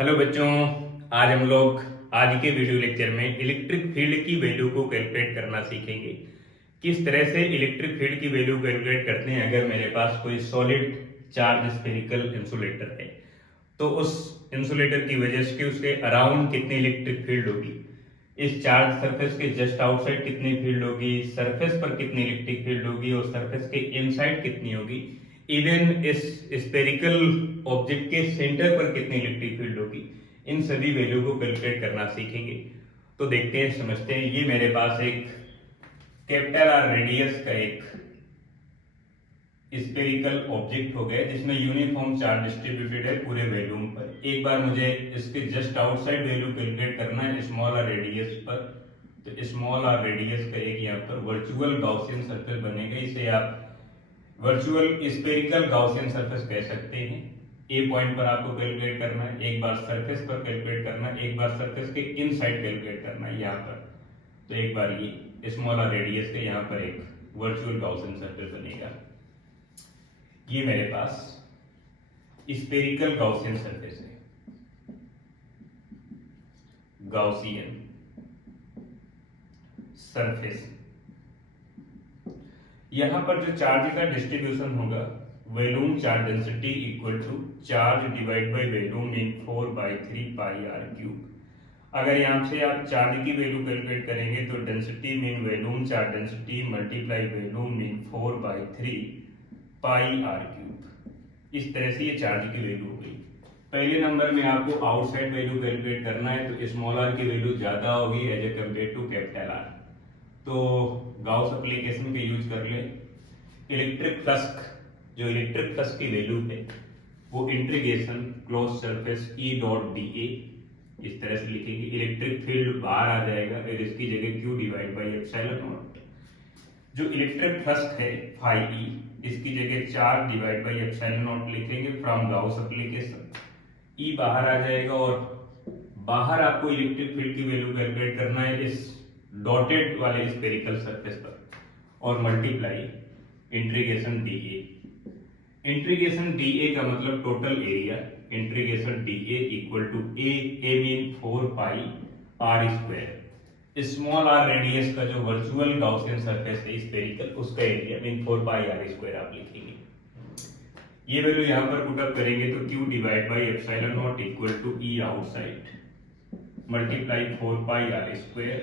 Hello बच्चों, आज हम लोग आज के वीडियो लेक्चर में इलेक्ट्रिक फील्ड की वैल्यू को कैलकुलेट करना सीखेंगे। किस तरह से इलेक्ट्रिक फील्ड की वैल्यू कैलकुलेट करते हैं। अगर मेरे पास कोई सॉलिड चार्ज स्फेरिकल इंसुलेटर है तो उस इंसुलेटर की वजह से उसके अराउंड कितनी इलेक्ट्रिक फील्ड होगी, इस चार्ज सरफेस के जस्ट आउटसाइड कितनी फील्ड होगी, सरफेस पर कितनी इलेक्ट्रिक फील्ड होगी और सरफेस के इनसाइड कितनी होगी, इवन इस स्पेरिकल ऑब्जेक्ट के सेंटर पर कितनी इलेक्ट्रिक फील्ड होगी, इन सभी वैल्यू को कैलकुलेट करना सीखेंगे। तो देखते हैं, समझते हैं। ये मेरे पास एक कैपिटल आर रेडियस का एक स्पेरिकल ऑब्जेक्ट हो गया जिसमें यूनिफॉर्म चार्ज डिस्ट्रीब्यूटेड है पूरे वॉल्यूम पर। एक बार मुझे इसके जस्ट आउटसाइड वैल्यू कैलकुलेट करना है स्मॉल आर रेडियस पर। तो स्मॉल आर रेडियस का एक यहाँ पर वर्चुअल गॉसियन सरफेस बनेगा। इसे आप वर्चुअल स्पेरिकल गॉसियन सरफेस कह सकते हैं। ए पॉइंट पर आपको कैलकुलेट करना है, एक बार सरफेस पर कैलकुलेट करना है, एक बार सरफेस के इनसाइड कैलकुलेट करना है यहाँ पर। तो एक बार ये स्मॉल आर रेडियस के यहाँ पर एक वर्चुअल गॉसियन सरफेस बनेगा। ये मेरे पास स्पेरिकल गॉसियन सरफेस है, गॉसियन सरफेस। यहां पर जो चार्ज का डिस्ट्रीब्यूशन होगा, volume charge density equal to charge divide by volume इन 4/3 पाई आर क्यूब। अगर यहां से आप चार्ज की वैल्यू कैलकुलेट करेंगे तो density mean volume charge density multiply volume mean 4/3 pi R cube. इस तरह से ये चार्ज की वैल्यू हो गई। पहले नंबर में आपको आउटसाइड वैल्यू कैलकुलेट करना है तो स्मॉल आर की वैल्यू ज्यादा होगी as a compare to capital R. तो गाउस एप्लीकेशन के यूज कर ले। इलेक्ट्रिक फ्लक्स, जो इलेक्ट्रिक फ्लक्स की वैल्यू है वो integration close surface E dot D A इस तरह से लिखेंगे। इलेक्ट्रिक फील्ड बाहर आ जाएगा और इसकी जगह Q divide by epsilon naught. जो इलेक्ट्रिक फ्लक्स है फाई ई, इसकी जगह 4 डिवाइड बाई एप्सिलॉन नॉट लिखेंगे फ्रॉम गाउस एप्लीकेशन। ई बाहर आ जाएगा और बाहर आपको इलेक्ट्रिक फील्ड की वैल्यू कैलकुलेट करना है इस डॉटेड वाले स्फेरिकल सरफेस पर और multiply integration D A. Integration D A का मतलब total area. Integration D A equal to A mean 4 pi R square. Small are radius का जो वर्चुअल गॉसियन सरफेस है स्फेरिकल, उसका area mean 4 pi R square आप लिखेंगे। ये वैल्यू यहां पर पुट अप करेंगे तो q divide by epsilon not equal to e outside multiply 4 pi R square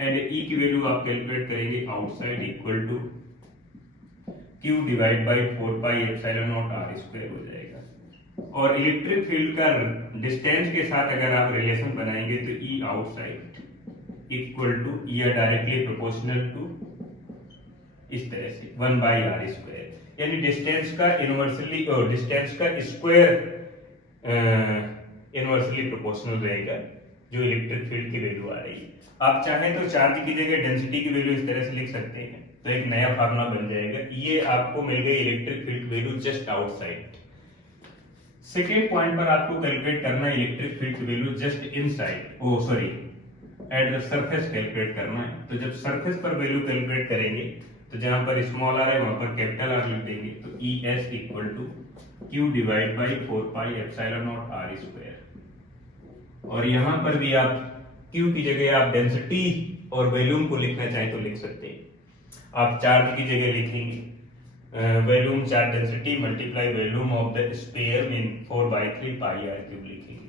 and e की वैल्यू आप कैलकुलेट करेंगे outside equal to q divide by 4 pi epsilon not R square हो जाएगा। और इलेक्ट्रिक फील्ड का distance के साथ अगर आप रिलेशन बनाएंगे तो e आउटसाइड इक्वल टू ये डायरेक्टली प्रोपोर्शनल टू इस तरह से 1 बाई आर स्क्वायर, यानी डिस्टेंस का इनवर्सली और डिस्टेंस का स्क्वायर इनवर्सली प्रोपोर्शनल रहेगा जो इलेक्ट्रिक फील्ड की वैल्यू आ रही है। आप चाहें तो चार्ज की जगह डेंसिटी की वैल्यू इस तरह से लिख सकते हैं तो एक नया फार्मूला बन जाएगा। ये आपको मिल गई electric field value just outside. Second point पर आपको कैलकुलेट करना है इलेक्ट्रिक फील्ड की value just inside at the surface calculate करना है। तो जब सरफेस पर वैल्यू कैलकुलेट करेंगे तो जहां पर स्मॉल आर है वहां पर कैपिटल आर लिख देंगे तो E S equal to Q divide by 4 pi epsilon not R square. और यहां पर भी आप क्यू की जगह आप डेंसिटी और वॉल्यूम को लिखना चाहें तो लिख सकते हैं। आप चार्ज की जगह लिखेंगे volume charge density multiply volume of the sphere mean 4/3 pi R cube लिखेंगे।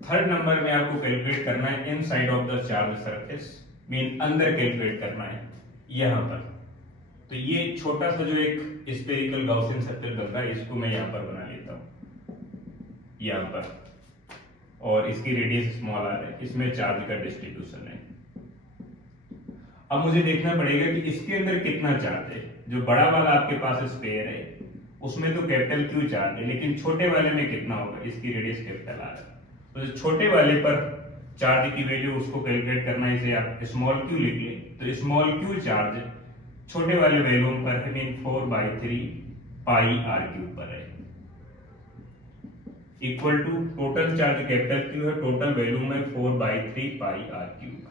थर्ड नंबर में आपको कैलकुलेट करना है inside of the charge surface mean अंदर कैलकुलेट करना है यहां पर। तो ये छोटा सा जो एक स्फेरिकल गॉसियन सर्कल बन रहा है इसको मैं यहां पर बना लेता हूं यहां पर, और इसकी रेडियस स्मॉल आर है, इसमें चार्ज का डिस्ट्रीब्यूशन है। अब मुझे देखना पड़ेगा कि इसके अंदर कितना चार्ज है। जो बड़ा वाला आपके पास स्फीयर है उसमें तो कैपिटल क्यू चार्ज है, लेकिन छोटे वाले में कितना होगा, इसकी रेडियस कैपिटल आर है। तो जो छोटे वाले पर चार्ज की वैल्यू उसको कैलकुलेट करना है, इसे आप स्मॉल क्यू लिख ले तो स्मॉल क्यू चार्ज छोटे वाले वॉल्यूम पर है मीन 4/3 पाई आर क्यूब पर है equal to total charge capital Q है, टोटल वॉल्यूम है 4/3 पाई आर क्यूब।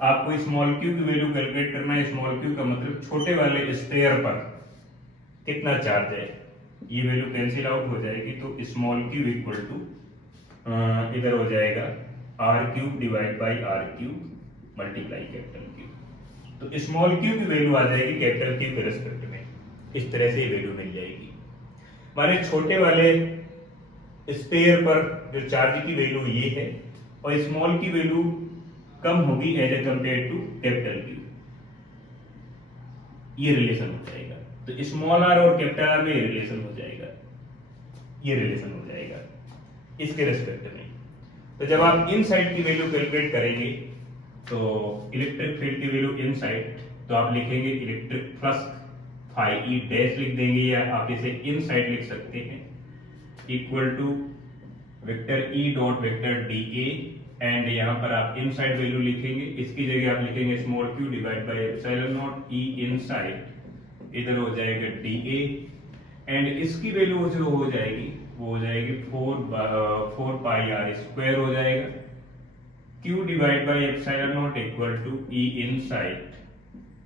आपको स्मॉल क्यू की वैल्यू कैलकुलेट करना है। स्मॉल क्यू का मतलब छोटे वाले स्फीयर पर कितना चार्ज है, ये वैल्यू कैंसिल आउट हो जाएगी तो स्मॉल क्यू इक्वल टू इधर हो जाएगा R cube divide by R cube multiply capital cube. तो स्मॉल क्यू की वैल्यू आ जाएगी कैपिटल क्यू के रेस्पेक्ट में, इस तरह से वैल्यू मिल जाएगी। हमारे छोटे वाले स्पेयर पर जो चार्ज की वैल्यू ये है और स्मॉल की वैल्यू कम होगी as a compare to capital Q, ये रिलेशन हो जाएगा। तो स्मॉल आर और कैपिटल आर में ये रिलेशन हो जाएगा, ये रिलेशन हो जाएगा इसके रेस्पेक्ट में। तो जब आप इन साइड की वैल्यू कैलकुलेट करेंगे तो इलेक्ट्रिक फील्ड की वैल्यू इन साइड, तो आप लिखेंगे electric flux phi E dash लिख देंगे, या आप इसे इन साइड लिख सकते हैं equal to vector E dot vector D A, and यहाँ पर आप इन साइड वैल्यू लिखेंगे, इसकी जगह आप लिखेंगे small Q divide by epsilon not E inside, इधर हो जाएगा डी ए, एंड इसकी वैल्यू जो हो जाएगी वो हो जाएगी 4 पाई आर स्क्वायर हो जाएगा, Q divide by epsilon not equal to E inside,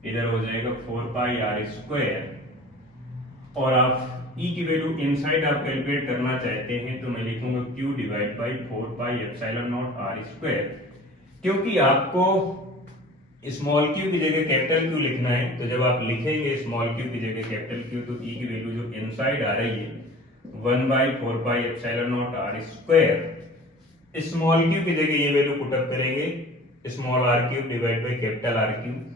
इधर हो जाएगा 4 पाई आर स्क्वायर। और आप ई की वैल्यू इनसाइड आप कैलकुलेट करना चाहते हैं तो मैं लिखूंगा Q divide by 4 pi epsilon not R square. क्योंकि आपको स्मॉल क्यू की जगह कैपिटल क्यू लिखना है, तो जब आप लिखेंगे स्मॉल क्यू की जगह कैपिटल क्यू तो ई की वैल्यू जो इनसाइड आ रही है 1/4 pi epsilon not R square, small Q की जगह ये वैल्यू पुट अप करेंगे small R cube divide by capital R cube,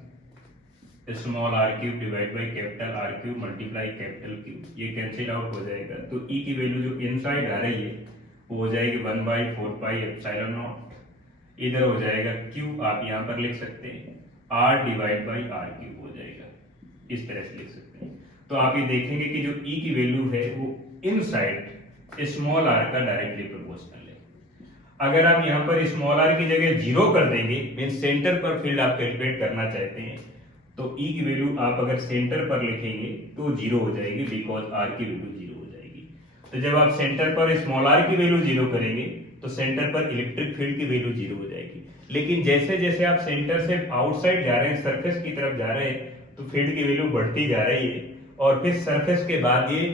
small R cube divide by capital R cube multiply capital cube, ये cancel out हो जाएगा। तो ई की value जो इनसाइड आ रही है वो हो जाएगी 1/4 पाई एप्सिलॉन नॉट, इधर हो जाएगा क्यू आप यहाँ पर लिख सकते हैं R divide by R cube हो जाएगा, इस तरह से लिख सकते हैं। तो आप ये देखेंगे कि जो ई की वैल्यू है वो इनसाइड स्मॉल आर का डायरेक्टली प्रोपोर्शनल है। अगर आप यहाँ पर स्मॉल आर की जगह जीरो कर देंगे, मीन सेंटर पर फील्ड आप कैलकुलेट करना चाहते हैं, तो ई की वैल्यू आप अगर सेंटर पर लिखेंगे तो जीरो हो जाएगी, बिकॉज आर की वैल्यू जीरो हो जाएगी। तो जब आप सेंटर पर स्मॉल आर की वैल्यू जीरो करेंगे तो सेंटर पर इलेक्ट्रिक फील्ड की वैल्यू जीरो हो जाएगी। लेकिन जैसे जैसे आप सेंटर से आउटसाइड जा रहे हैं, सरफेस की तरफ जा रहे हैं, तो फील्ड की वैल्यू बढ़ती जा रही है और फिर सरफेस के बाद ये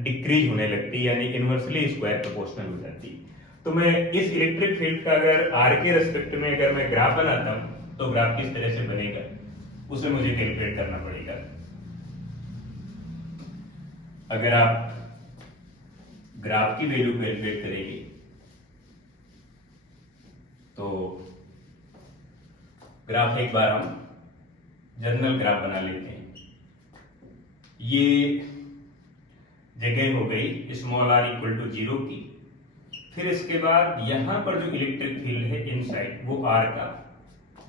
डिक्रीज होने लगती है, यानी इनवर्सली स्क्वायर प्रोपोर्शनल हो जाती है। तो मैं इस इलेक्ट्रिक फील्ड का अगर आर के रेस्पेक्ट में अगर मैं ग्राफ बनाता हूं तो ग्राफ किस तरह से बनेगा उसे मुझे कैलकुलेट करना पड़ेगा। अगर आप ग्राफ की वैल्यू कैलकुलेट करेंगे तो ग्राफ एक बार हम जनरल ग्राफ बना लेते हैं। ये जगह हो गई small R equal to zero की, फिर इसके बाद यहां पर जो इलेक्ट्रिक फील्ड है इनसाइड वो आर का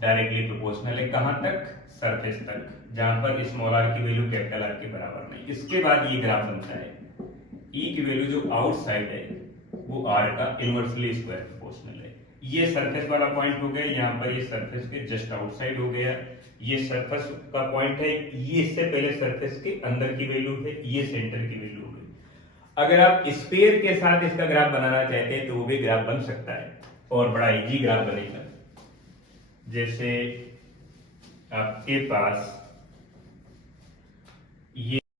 डायरेक्टली प्रोपोर्शनल है, कहां तक, सरफेस तक, जहां पर स्मॉल आर की वैल्यू कैपिटल आर के बराबर नहीं। इसके बाद ये ग्राफ बनता है ई की वैल्यू जो आउटसाइड है वो आर का इनवर्सली स्क्वायर प्रोपोर्शनल है। ये सरफेस वाला पॉइंट हो गया, यहाँ पर ये सरफेस के जस्ट आउटसाइड हो गया, ये सरफेस का पॉइंट है, ये इससे पहले सरफेस के अंदर की वैल्यू है, ये सेंटर की वैल्यू हो गई। अगर आप स्फीयर के साथ इसका ग्राफ बनाना चाहते हैं तो वो भी ग्राफ बन सकता है और बड़ा इजी ग्राफ बनेगा। जैसे आपके पास